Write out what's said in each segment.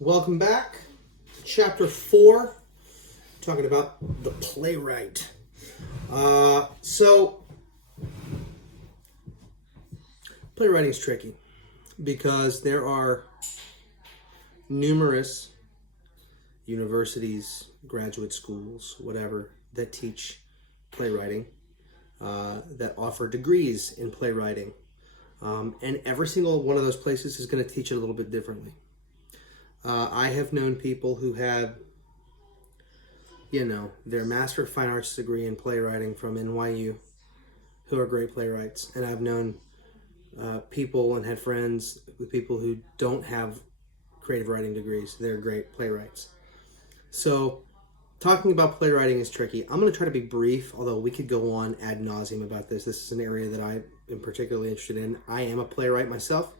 Welcome back to chapter 4, talking about the playwright. So, playwriting is tricky because there are numerous universities, graduate schools, whatever, that teach playwriting, that offer degrees in playwriting. And every single one of those places is going to teach it a little bit differently. I have known people who have, their Master of Fine Arts degree in playwriting from NYU who are great playwrights. And I've known people and had friends with people who don't have creative writing degrees. They're great playwrights. So talking about playwriting is tricky. I'm going to try to be brief, although we could go on ad nauseum about this. This is an area that I am particularly interested in. I am a playwright myself.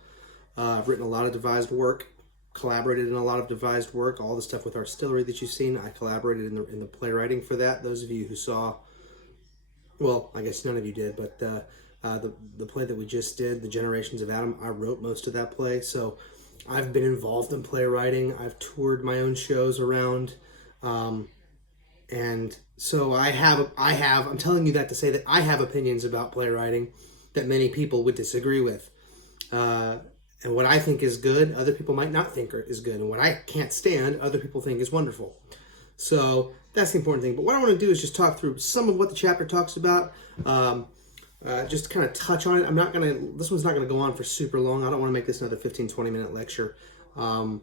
I've written a lot of devised work, collaborated in a lot of devised work. All the stuff with Artillery that you've seen, I collaborated in the playwriting for that. Those of you who saw, well, I guess none of you did, but the play that we just did, The Generations of Adam, I wrote most of that play. So I've been involved in playwriting. I've toured my own shows around. And so I'm telling you that to say that I have opinions about playwriting that many people would disagree with. And what I think is good, other people might not think is good. And what I can't stand, other people think is wonderful. So that's the important thing. But what I want to do is just talk through some of what the chapter talks about. Just to kind of touch on it. This one's not going to go on for super long. I don't want to make this another 15, 20-minute lecture. But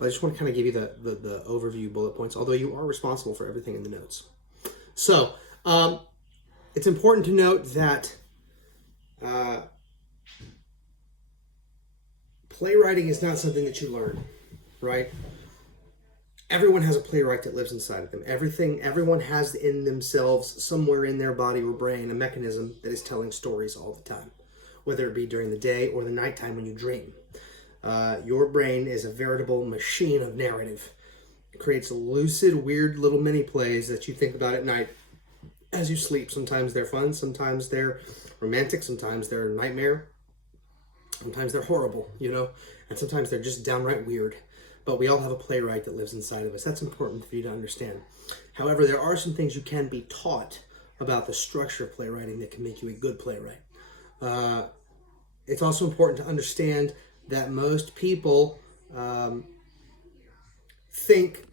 I just want to kind of give you the overview bullet points, although you are responsible for everything in the notes. So it's important to note that playwriting is not something that you learn, right? Everyone has a playwright that lives inside of them. Everyone has in themselves, somewhere in their body or brain, a mechanism that is telling stories all the time, whether it be during the day or the nighttime when you dream. Your brain is a veritable machine of narrative. It creates lucid, weird little mini plays that you think about at night as you sleep. Sometimes they're fun, sometimes they're romantic, sometimes they're a nightmare. Sometimes they're horrible, and sometimes they're just downright weird. But we all have a playwright that lives inside of us. That's important for you to understand. However, there are some things you can be taught about the structure of playwriting that can make you a good playwright. It's also important to understand that most people think,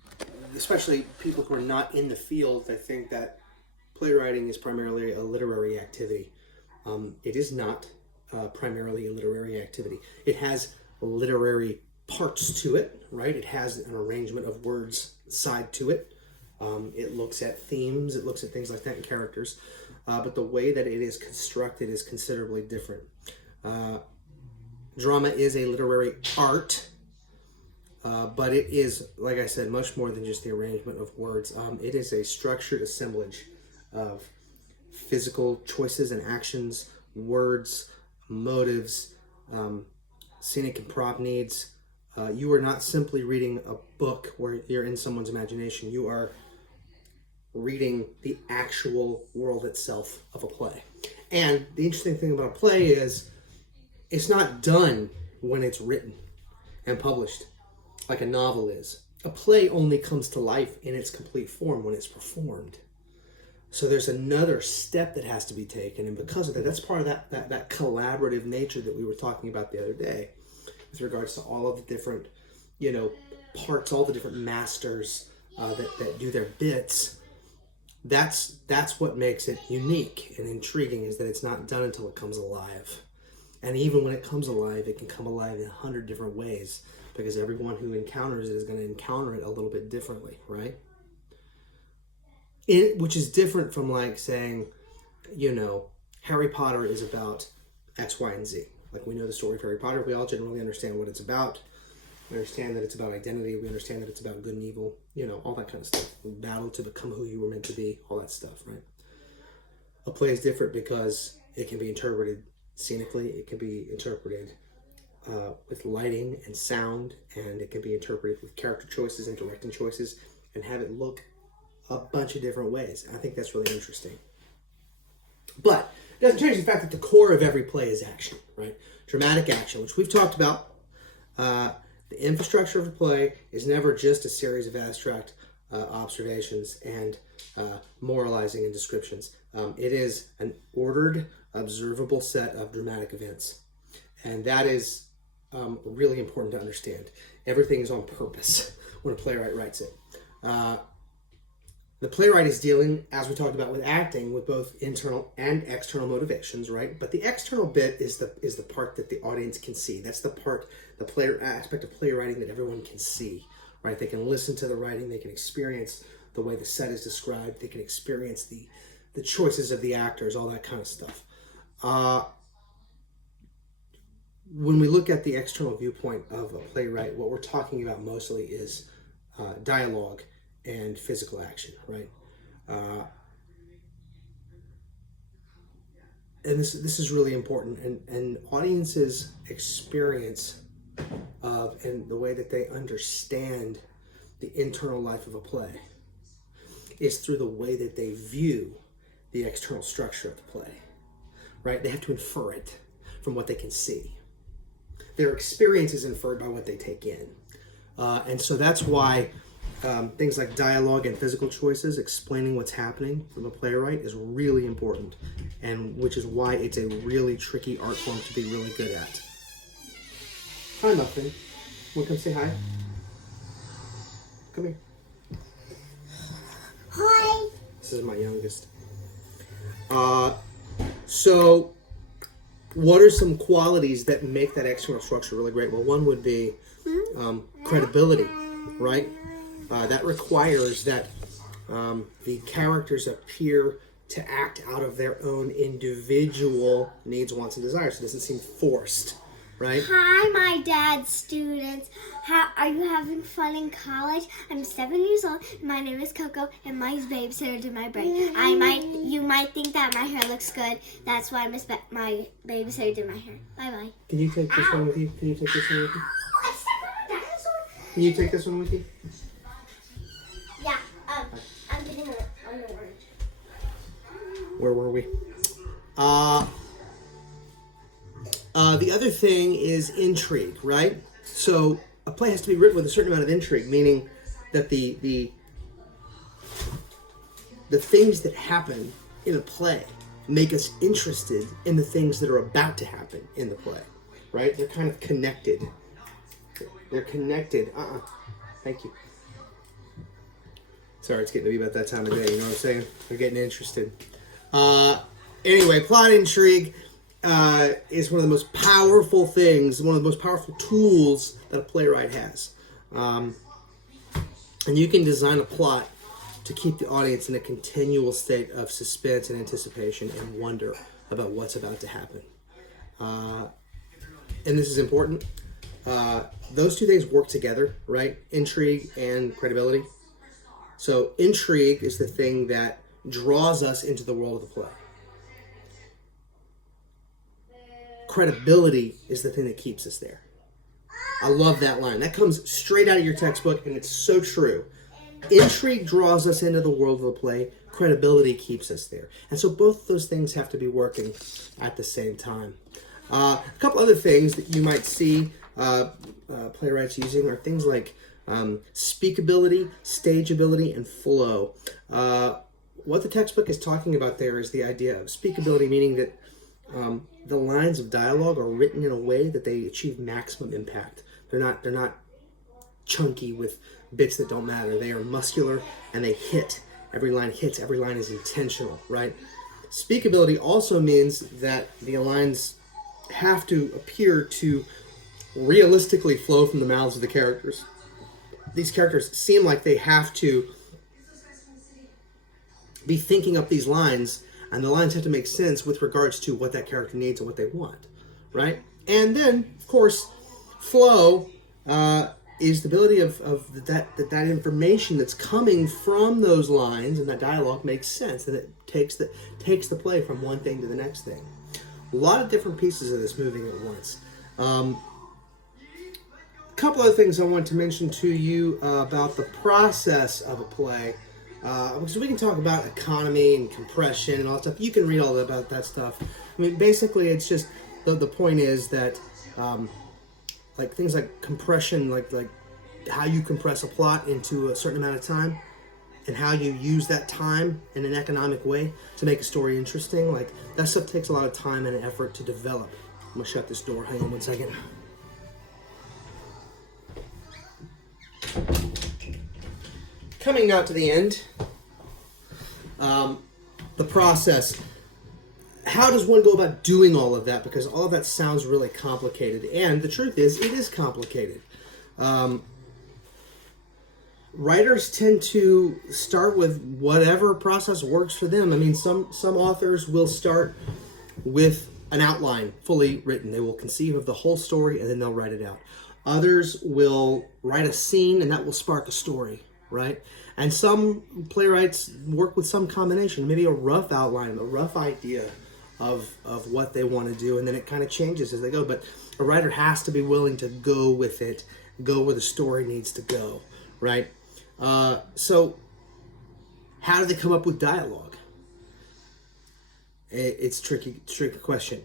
especially people who are not in the field, they think that playwriting is primarily a literary activity. It is not primarily a literary activity. It has literary parts to it, right? It has an arrangement of words side to it. It looks at themes, it looks at things like that and characters. But the way that it is constructed is considerably different. Drama is a literary art, but it is, like I said, much more than just the arrangement of words. It is a structured assemblage of physical choices and actions, words, motives, scenic and prop needs. You are not simply reading a book where you're in someone's imagination. You are reading the actual world itself of a play. And the interesting thing about a play is it's not done when it's written and published like a novel is. A play only comes to life in its complete form when it's performed. So there's another step that has to be taken, and because of that, that's part of that collaborative nature that we were talking about the other day with regards to all of the different, parts, all the different masters that do their bits. That's what makes it unique and intriguing, is that it's not done until it comes alive. And even when it comes alive, it can come alive in 100 different ways, because everyone who encounters it is going to encounter it a little bit differently, right? Which is different from like saying, Harry Potter is about X, Y, and Z. Like, we know the story of Harry Potter. We all generally understand what it's about. We understand that it's about identity. We understand that it's about good and evil. All that kind of stuff. We battle to become who you were meant to be. All that stuff, right? A play is different because it can be interpreted scenically. It can be interpreted with lighting and sound. And it can be interpreted with character choices and directing choices. And have it look a bunch of different ways. I think that's really interesting. But it doesn't change the fact that the core of every play is action, right? Dramatic action, which we've talked about. The infrastructure of a play is never just a series of abstract observations and moralizing and descriptions. It is an ordered, observable set of dramatic events. And that is really important to understand. Everything is on purpose when a playwright writes it. The playwright is dealing, as we talked about with acting, with both internal and external motivations, right? But the external bit is the part that the audience can see. That's the part, the player aspect of playwriting that everyone can see, right? They can listen to the writing, they can experience the way the set is described, they can experience the choices of the actors, all that kind of stuff. When we look at the external viewpoint of a playwright, what we're talking about mostly is dialogue and physical action, right? And this is really important. And audiences' experience of and the way that they understand the internal life of a play is through the way that they view the external structure of the play, right? They have to infer it from what they can see. Their experience is inferred by what they take in. And so that's why things like dialogue and physical choices, explaining what's happening from a playwright, is really important, and which is why it's a really tricky art form to be really good at. Hi, Muffin. Want to come say hi? Come here. Hi. This is my youngest. So what are some qualities that make that external structure really great? Well, one would be credibility, right? That requires that the characters appear to act out of their own individual needs, wants, and desires. It doesn't seem forced, right? Hi, my dad's students. How are you having fun in college? I'm 7 years old. My name is Coco, and my babysitter did my braid. You might think that my hair looks good. That's why my babysitter did my hair. Bye bye. Can you take this one with you? Can you take this one with you? I stepped on a dinosaur. Can you take this one with you? Yeah. I'm getting on the orange. Where were we? The other thing is intrigue, right? So a play has to be written with a certain amount of intrigue, meaning that the things that happen in a play make us interested in the things that are about to happen in the play, right? They're kind of connected. They're connected. Thank you. Sorry, it's getting to be about that time of day, you know what I'm saying? They're getting interested. Anyway, plot intrigue is one of the most powerful things, one of the most powerful tools that a playwright has. And you can design a plot to keep the audience in a continual state of suspense and anticipation and wonder about what's about to happen. And this is important. Those two things work together, right? Intrigue and credibility. So intrigue is the thing that draws us into the world of the play. Credibility is the thing that keeps us there. I love that line. That comes straight out of your textbook, and it's so true. Intrigue draws us into the world of the play. Credibility keeps us there. And so both those things have to be working at the same time. A couple other things that you might see playwrights using are things like speakability, stageability, and flow. What the textbook is talking about there is the idea of speakability, meaning that the lines of dialogue are written in a way that they achieve maximum impact. They're not chunky with bits that don't matter. They are muscular and they hit. Every line hits. Every line is intentional, right? Speakability also means that the lines have to appear to realistically flow from the mouths of the characters. These characters seem like they have to be thinking up these lines, and the lines have to make sense with regards to what that character needs and what they want, right? And then, of course, flow is the ability of that information that's coming from those lines and that dialogue makes sense, and it takes the play from one thing to the next thing. A lot of different pieces of this moving at once. A couple other things I want to mention to you about the process of a play. Because we can talk about economy and compression and all that stuff. You can read all about that stuff. I mean, basically, it's just the point is that like things like compression, like how you compress a plot into a certain amount of time, and how you use that time in an economic way to make a story interesting. Like that stuff takes a lot of time and effort to develop. I'm gonna shut this door. Hang on 1 second. Coming now to the end, the process. How does one go about doing all of that? Because all of that sounds really complicated, and the truth is, it is complicated. Writers tend to start with whatever process works for them. I mean, some authors will start with an outline fully written. They will conceive of the whole story and then they'll write it out. Others will write a scene and that will spark a story, right? And some playwrights work with some combination, maybe a rough outline, a rough idea of what they want to do, and then it kind of changes as they go. But a writer has to be willing to go with it, go where the story needs to go, right? So how do they come up with dialogue? It's a tricky question.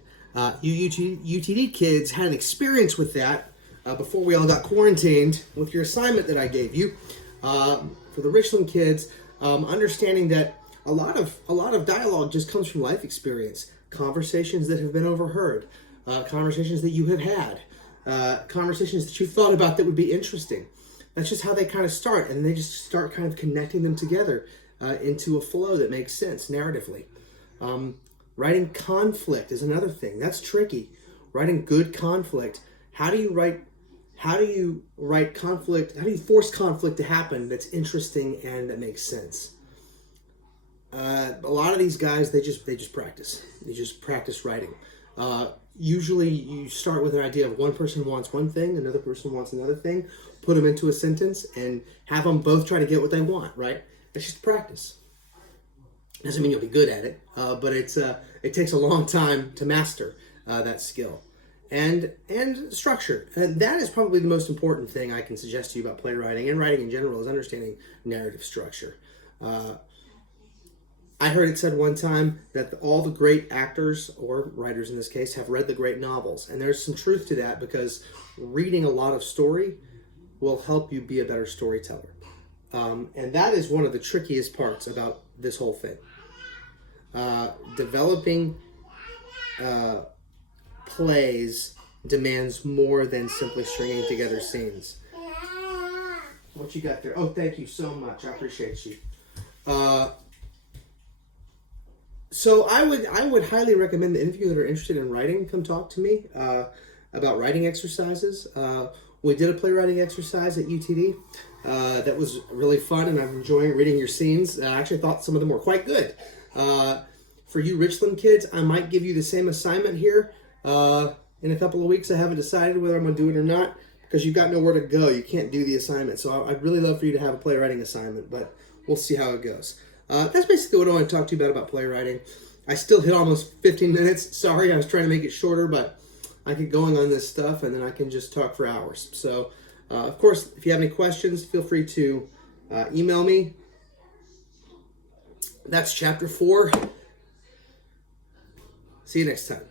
You UTD kids had an experience with that before we all got quarantined with your assignment that I gave you. For the Richland kids, understanding that a lot of dialogue just comes from life experience, conversations that have been overheard, conversations that you have had, conversations that you thought about that would be interesting. That's just how they kind of start, and they just start kind of connecting them together into a flow that makes sense narratively. Writing conflict is another thing. That's tricky. Writing good conflict. How do you write conflict? How do you force conflict to happen that's interesting and that makes sense? A lot of these guys, they just practice. They just practice writing. Usually you start with an idea of one person wants one thing, another person wants another thing, put them into a sentence and have them both try to get what they want, right? It's just practice. Doesn't mean you'll be good at it, but it takes a long time to master that skill. And structure. And that is probably the most important thing I can suggest to you about playwriting and writing in general, is understanding narrative structure. I heard it said one time that all the great actors, or writers in this case, have read the great novels. And there's some truth to that, because reading a lot of story will help you be a better storyteller. And that is one of the trickiest parts about this whole thing. Developing plays demands more than simply stringing together scenes. What you got there? Oh, thank you so much. I appreciate you. So I would highly recommend that any of you that are interested in writing come talk to me about writing exercises. We did a playwriting exercise at UTD that was really fun, and I'm enjoying reading your scenes. I actually thought some of them were quite good. For you Richland kids, I might give you the same assignment here in a couple of weeks. I haven't decided whether I'm going to do it or not, because you've got nowhere to go. You can't do the assignment. So I'd really love for you to have a playwriting assignment, but we'll see how it goes. That's basically what I want to talk to you about playwriting. I still hit almost 15 minutes. Sorry, I was trying to make it shorter, but I get going on this stuff, and then I can just talk for hours. So, of course, if you have any questions, feel free to email me. That's chapter 4. See you next time.